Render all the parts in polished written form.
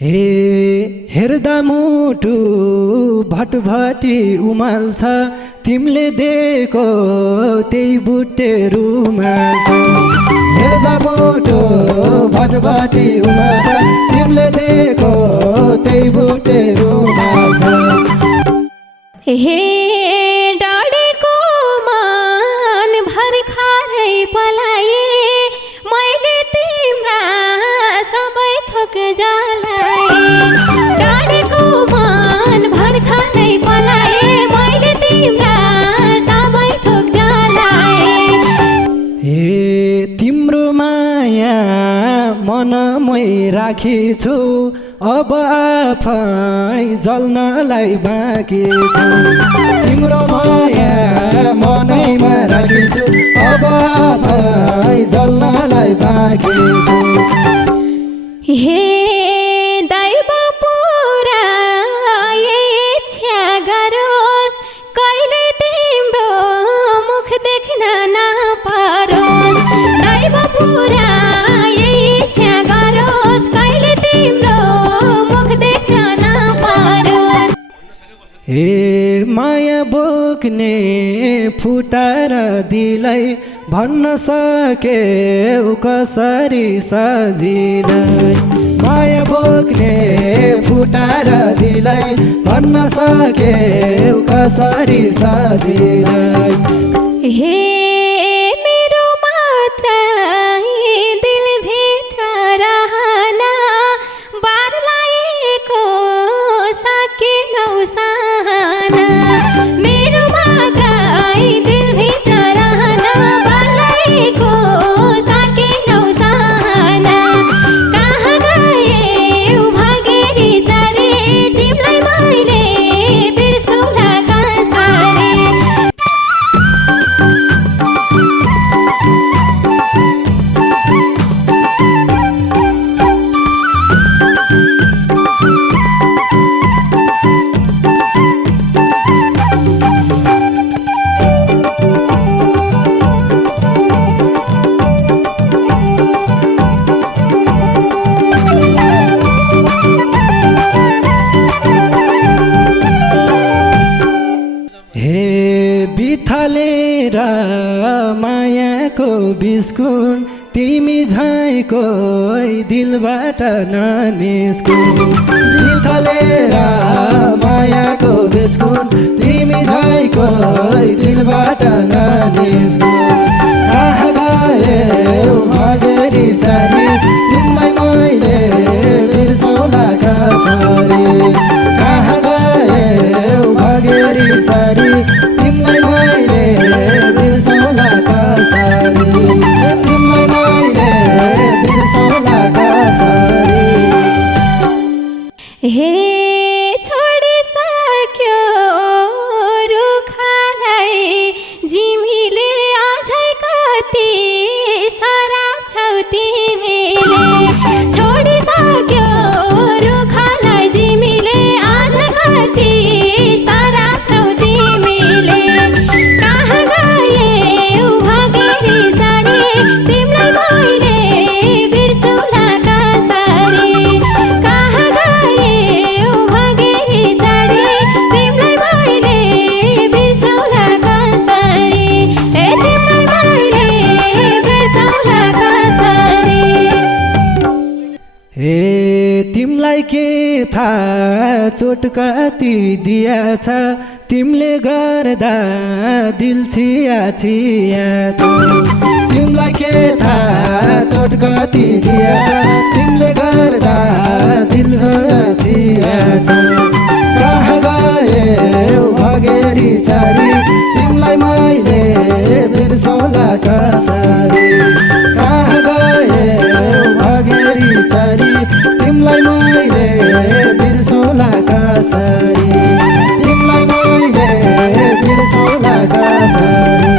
हे हेर्दा मुटु भटभटी उमाल्छ तिमीले दिएको त्यही बुट्टे रुमाल छ। हेर्दा मुटु भटभटी उमाल्छ तिमीले दिएको त्यही बुट्टे रुमाल छ। हे डढेको मन भर्खरै पलाए मैले तिम्रा सबै थोक जलाए। डढेको मन भर्खरै पलाए मैले तिम्रा सबै थोक जलाए। हे तिम्रो माया मनमै राखेछु अब आफै जल्नलाई बाँकी छु। तिम्रो माया मनैमा राखेछु अब आफै जल्नलाई बाँकी छु। हे दैव पुरा इच्छा गरोस् कहिले तिम्रो मुख देख्न नपरोस्। दैव पुरा इच्छा गरोस् कहिले तिम्रो मुख देख्न नपरोस्। हे माया बोक्ने फुटाएर दिलै भन्न सकेउ कसरी सजिलै। माया बोक्ने फुटाएर दिलै भन्न सकेउ कसरी सजिलै। हे मेरो मात्र दिलभित्र रहन बार लागेको सकेनौ सहन। मेरो मात्र दिलभित्र रहन बार लागेको सकेनौ सहन। कहाँ गयौ भगेरी चरे तिमीलाई मैले बिर्सौँला कसरी। हे बिथालेर मायाको बिस्कुट तिमी झैको दिलबाट ननिस्कुन्। बिथालेर मायाको बिस्कुट तिमी झैको दिलबाट ननिस्कुन्। कहाँ गयौ भगेरी चरी तिमीलाई मैले बिर्सौँला कसरी। कहाँ गयौ भगेरी चरी तिमीलाई मैले बिर्सौँला कसरी। तिमीलाई मैले बिर्सौँला कसरी। हे छोडिसक्यो रुखलाई जिमीले अझै कति सराप छौ तिमीले। छोडिसक्यो रुखलाई जिमीले अझ कति सराप छौ तिमीले। कहाँ गयौ भगेरी चरी तिमीलाई मैले बिर्सौँला कसरी। कहाँ गयौ भगेरी चरी तिमीलाई मैले बिर्सौँला कसरी। ए तिमीलाई मैले बिर्सौँला कसरी। हे तिमलाई के थाहा चोट कति दिएछ तिमीले गर्दा दिल छिया छिया छ। तिमीलाई के थाहा चोट कति दिएछ तिमीले गर्दा दिल छिया छिया छ। कहाँ गयौ भगेरी चरी तिमीलाई मैले बिर्सौँला कसरी। कहाँ गयौ भगेरी चरी तिमीलाई मैले बिर्सौँला कसरी। तिमीलाई मैले बिर्सौँला कसरी।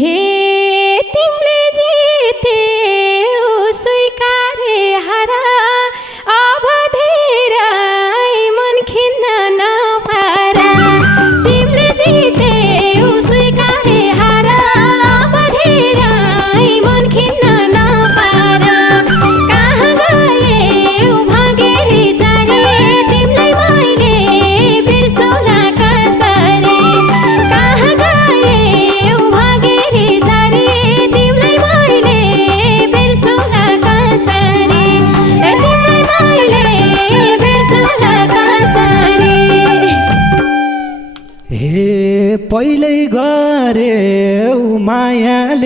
हे तिमीले जित्यौ स्वीकारे हार अब धेरै मन खिन्न नपार। तिमीले जित्यौ स्वीकारे हार अब धेरै मन खिन्न नपार। कहाँ गयौ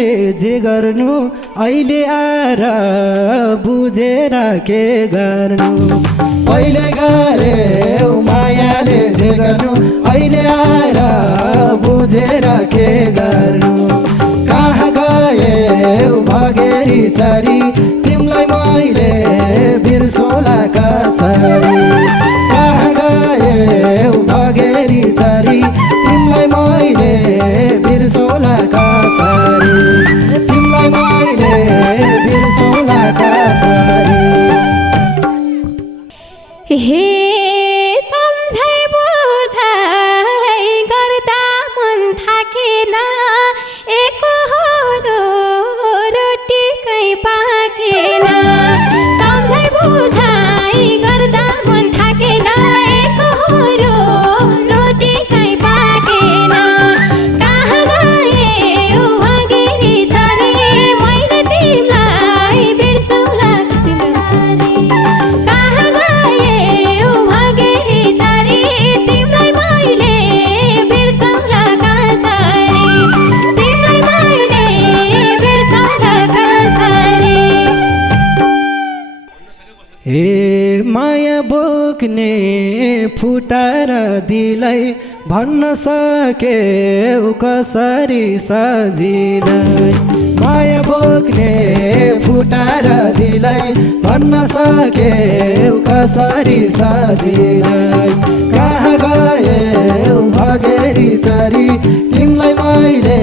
मायाले जे गर्नु अहिले आएर बुझेर के गर्नु पहिले गरे मायाले जे गर्नु अहिले आएर बुझेर के गर्नु कहाँ गए भगेरी चरी तिमीलाई मैले बिर्सोला कसरी कहाँ गए भगेरी चरी तिमीलाई मैले बिर्सोला कसरी तिमीलाई मैले बिर्सोला कसरी हे सम्झै बुझाइ गर्दा मन थाकेन एकहोरो रोटीकै पाकेन सम्झै बुझाइ गर्दा मन थाकेन एकहोरो रोटीकै पाकेन कहाँ गए भगेरी चरी मैले तिमीलाई बिर्सौला कसरी कहाँ गए भगेरी चरी तिमीलाई मैले बिर्सौला कसरी तिमीलाई मैले बिर्सौला कसरी हे माया बोक्ने फुटाएर दिलै भन्न सके कसरी सजिलै माया बोक्ने फुटाएर दिलै भन्न सके कसरी सजिलै कहाँ गए भगेरी चरी तिमीलाई मैले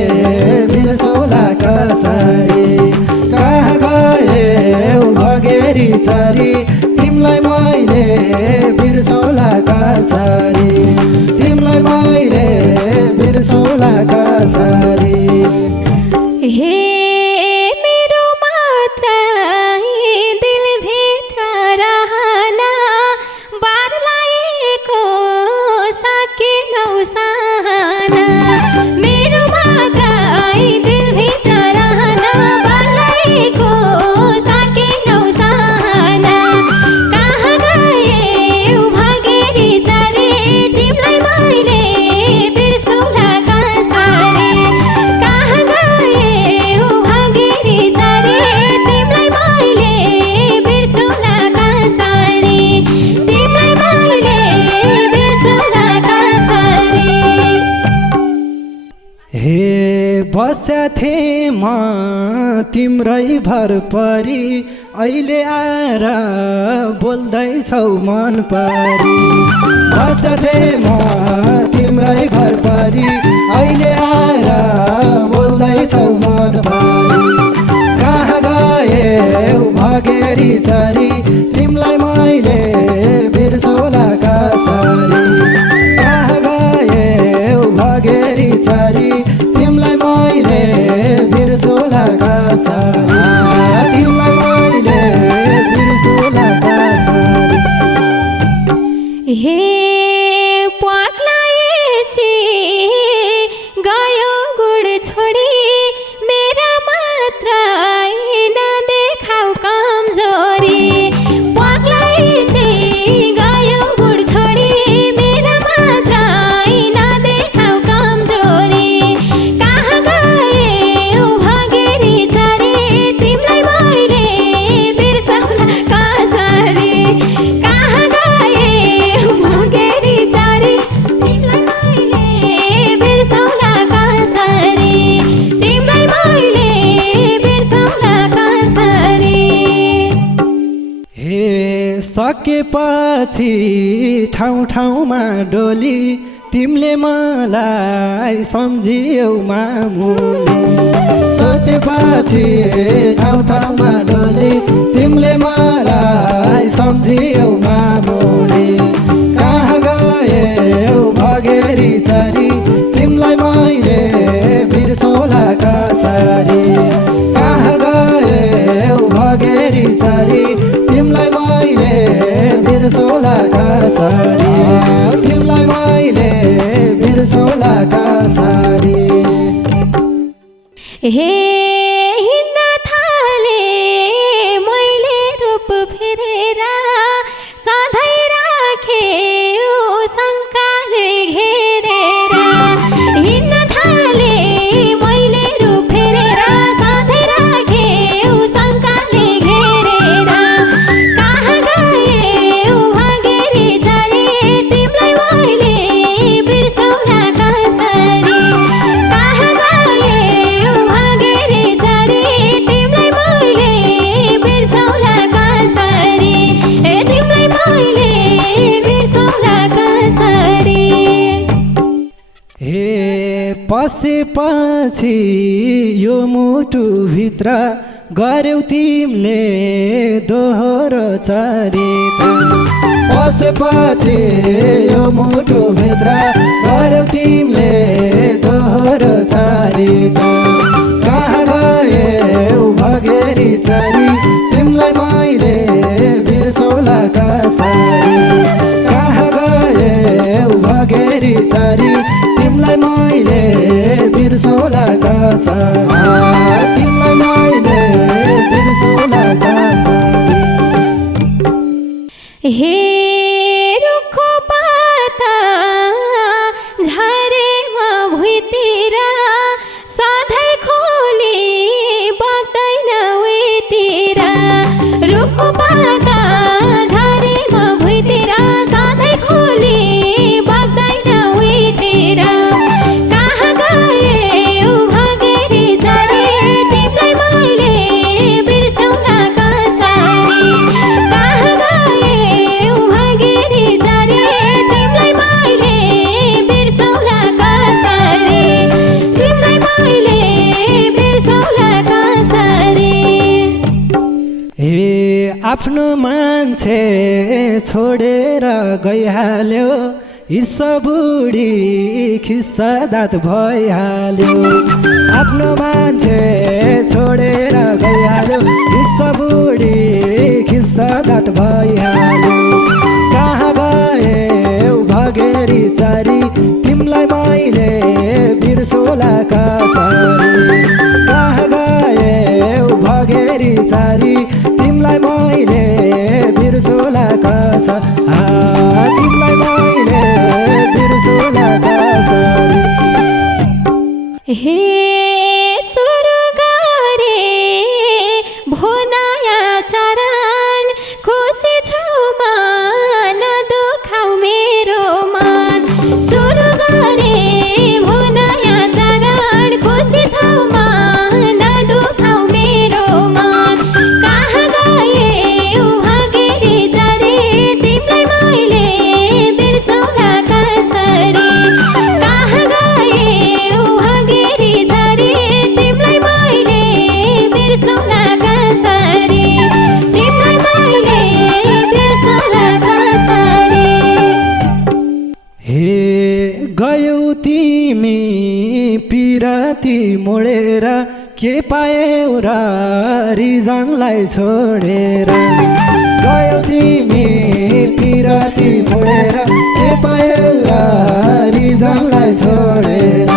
बिर्सौला कसरी कहाँ गए भगेरी चरी तिमीलाई मैले बिर्सौला कसरी तिमीलाई मैले बिर्सौला कसरी हे मेरो मात्र दिलभित्र रहन बार लागेको सकेनौ सहन मेरो मात्र दिलभित्र रहन बार लागेको सकेनौ सहन कहाँ गए भगेरी चरी तिमीलाई मैले बिर्सौला कसरी कहाँ गए भगेरी चरी तिमीलाई मैले बिर्सौला कसरी तिमीलाई मैले बिर्सौला कसरी हे बस्या थिएँ म तिम्रै भर परी अहिले आएर बोल्दैछौ मन परी बस्या थिएँ म तिम्रै भर परी अहिले आएर बोल्दैछौ मन परी कहाँ गए भगेरी चरी तिमीलाई मैले बिर्सौला कसरी कहाँ गए भगेरी चरी तिमीलाई मैले बिर्सौला कसरी तिमीलाई मैले बिर्सौला कसरी हे पाक्लाएसी गयो गुड छोडी मेरा मात्र नदेखाऊ कमजोरी पाक्लाएसी गयो गुड छोडी मेरा मात्र नदेखाऊ कमजोरी कहाँ गए भगेरी चरी तिमीलाई मैले बिर्सौला कसरी कहाँ गए भगेरी चरी तिमीलाई मैले बिर्सौला कसरी तिमीलाई मैले बिर्सौला कसरी हे सकेपछि ठाउँ ठाउँमा डोली तिमीले मलाई सम्झियौ मामुली सोचेपछि ठाउँ ठाउँमा डोली तिमीले मलाई सम्झियौ मामुली कहाँ गए भगेरी चरी तिमीलाई मैले बिर्सौला कसरी कहाँ गए भगेरी चरी तिमीलाई मैले बिर्सौला कसरी तिमीलाई मैले बिर्सौला कसरी हे हिँड्न थाले मैले रूप फेरेर सधैँ राखे शङ्काले घेरेर हिँड्न थाले मैले रूप फेरेर पसेपछि यो मुटुभित्र गर्यौ तिमीले दोहोरो चरित्र पसेपछि यो मुटुभित्र गर्यौ तिमीले दोहोरो चरित्र कहाँ गयौ भगेरी चरी तिमीलाई मैले बिर्सौला कसरी कहाँ गयौ भगेरी चरी तिमीलाई मैले बिर्सौला कसरी तिमीलाई मैले बिर्सौला कसरी हे रुखको पाता झरेमा भुइँतिर सधैँ खोली बग्दैन उहीँतिर रुखको पाता झरेमा भुइँतिर सधैँ खोली बग्दैन उहीँतिर कहाँ गयौ भगेरी चरी तिमीलाई मैले बिर्सौला कसरी कहाँ गयौ भगेरी चरी तिमीलाई मैले बिर्सौला कसरी तिमीलाई मैले बिर्सौला कसरी हे आफ्नो मान्छे छोडेर गइहाल्यो ईसा बुढी खिस्सा दात भइहाल्यो आफ्नो मान्छे छोडेर गइहाल्यो ईसा बुढी खिस्सा दात भइहाल्यो कहाँ गयौ भगेरी चरी तिमीलाई मैले बिर्सौला कसरी कहाँ गयौ भगेरी चरी तिमीलाई मैले बिर्सौला कसरी तिमीलाई मैले बिर्सौला कसरी हे सुरु गरे भो नयाँ चरण खुसी छु म नदुखाऊ मेरो मन सुरु गरे भो नयाँ चरण खुसी छु म नदुखाऊ मेरो मन कहाँ गयौ भगेरी चरी तिमीलाई मैले बिर्सौला कसरी कहाँ गयौ भगेरी चरी तिमीलाई मैले बिर्सौला कसरी तिमीलाई मैले बिर्सौला कसरी हे गयौ तिमी पिराती मोडेर के पायौ र रिजनलाई छोडेर गयौ तिमी पिराती मोडेर के पायौ र रिजनलाई छोडेर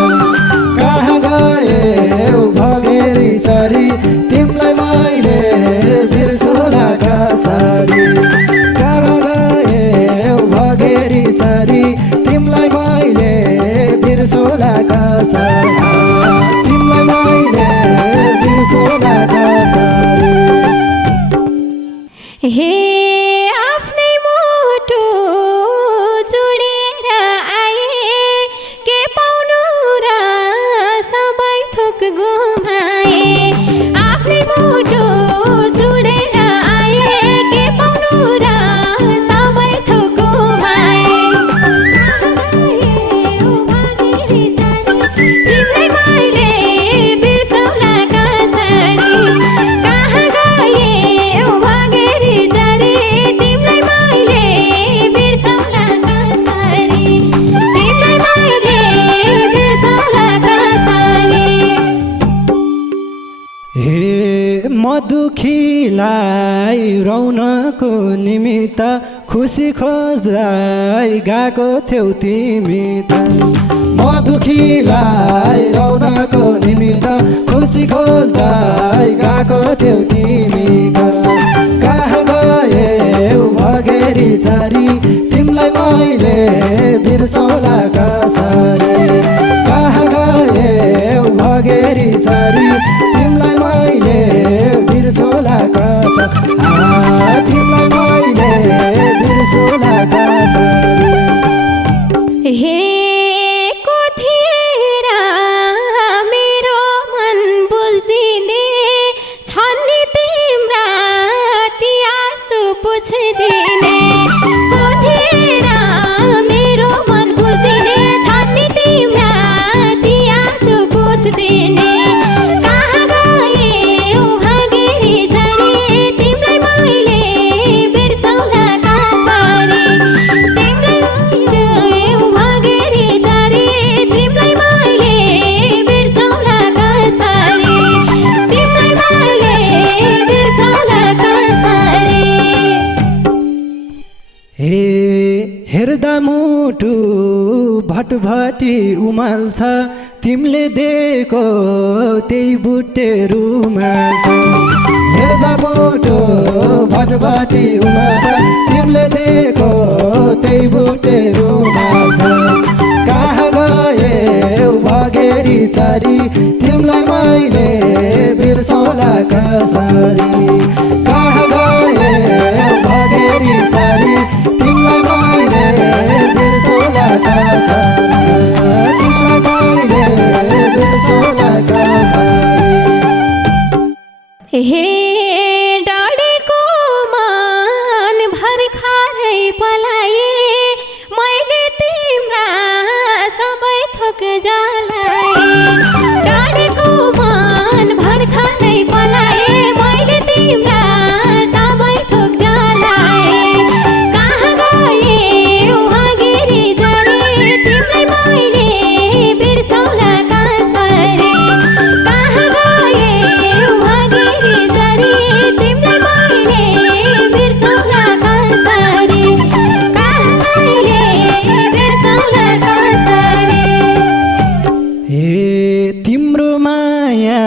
कहाँ गयौ भगेरी चरी तिमीलाई मैले बिर्सौला कसरी कहाँ गयौ भगेरी चरी तिमीलाई मैले बिर्सौला कसरी तिमीलाई मैले बिर्सौला कसरी हे आफ्नै मुटु जोडेर आए के पाउनु र सबै थोक गुमाए आफ्नै मुटु जोडेर आए के पाउनु र सबै थोक गुमाए भगेरी चरी तिमीलाई मैले बिर्सौला कसरी कहाँ गयौ भगेरी चरी तिमीलाई मैले बिर्सौला कसरी तिमीलाई मैले बिर्सौला कसरी हे मधुखीलाई रौनको निमित्त खुसी खोज्दै गएको थियौ तिमी त मधुखीलाई रौनको निमित्त खुसी खोज्दै गएको थियौ तिमी त कहाँ गयौ भगेरी चरी तिमीलाई मैले बिर्सौला कसरी कहाँ गयौ भगेरी चरी तिमीलाई मैले बिर्सौला कसरी तिमीलाई मैले बिर्सौला कसरी हे कोथिएर मेरो मन बुझ्दिने छन् नि तिम्रा ती आँसु पुछिदिने कोथिएर मेरो मन बुझ्दिने छन् नि तिम्रा ती हे हेर्दा मुटु भटभटी उमाल्छ तिमीले दिएको त्यही बुट्टे रुमाल्छ हेर्दा मुटु भटभटी उमाल्छ तिमीले दिएको त्यही बुट्टे रुमाल्छ कहाँ गए भगेरी चरी तिमीलाई मैले बिर्सौला कसरी कहाँ गए भगेरी चरी तिमीलाई मैले बिर्सौला कसरी तिमीलाई मैले बिर्सौला कसरी हे डाडेको मन भर्खरै पलाए मैले तिम्रा सबै थोक जलाए डाडेको मन भर्खरै पलाए मैले तिम्रा सबै थोक जलाए कहाँ गए भगेरी चरी तिमीलाई मैले बिर्सौला कसरी कहाँ गए भगेरी चरी तिमीलाई मैले बिर्सौला कसरी कहाँ मैले बिर्सौला कसरी हे तिम्रो माया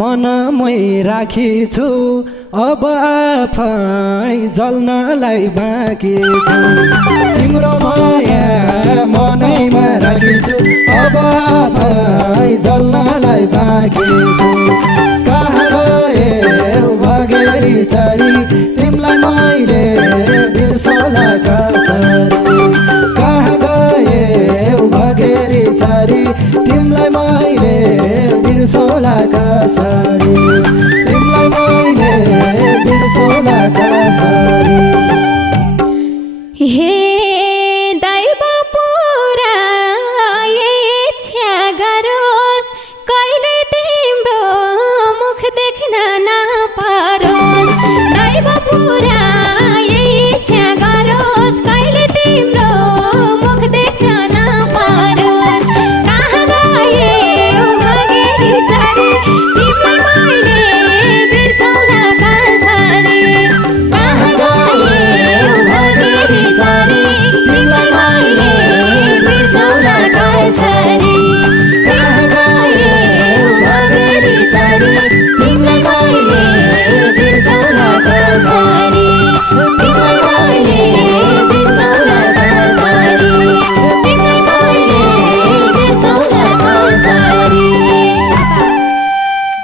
मनमै राखेछु अब आफै जल्नलाई बाँकी छु तिम्रो माया मनैमा राखेछु अब आफै जल्नलाई बाँकी छु कहाँ गए भगेरी चरी तिमीलाई मैले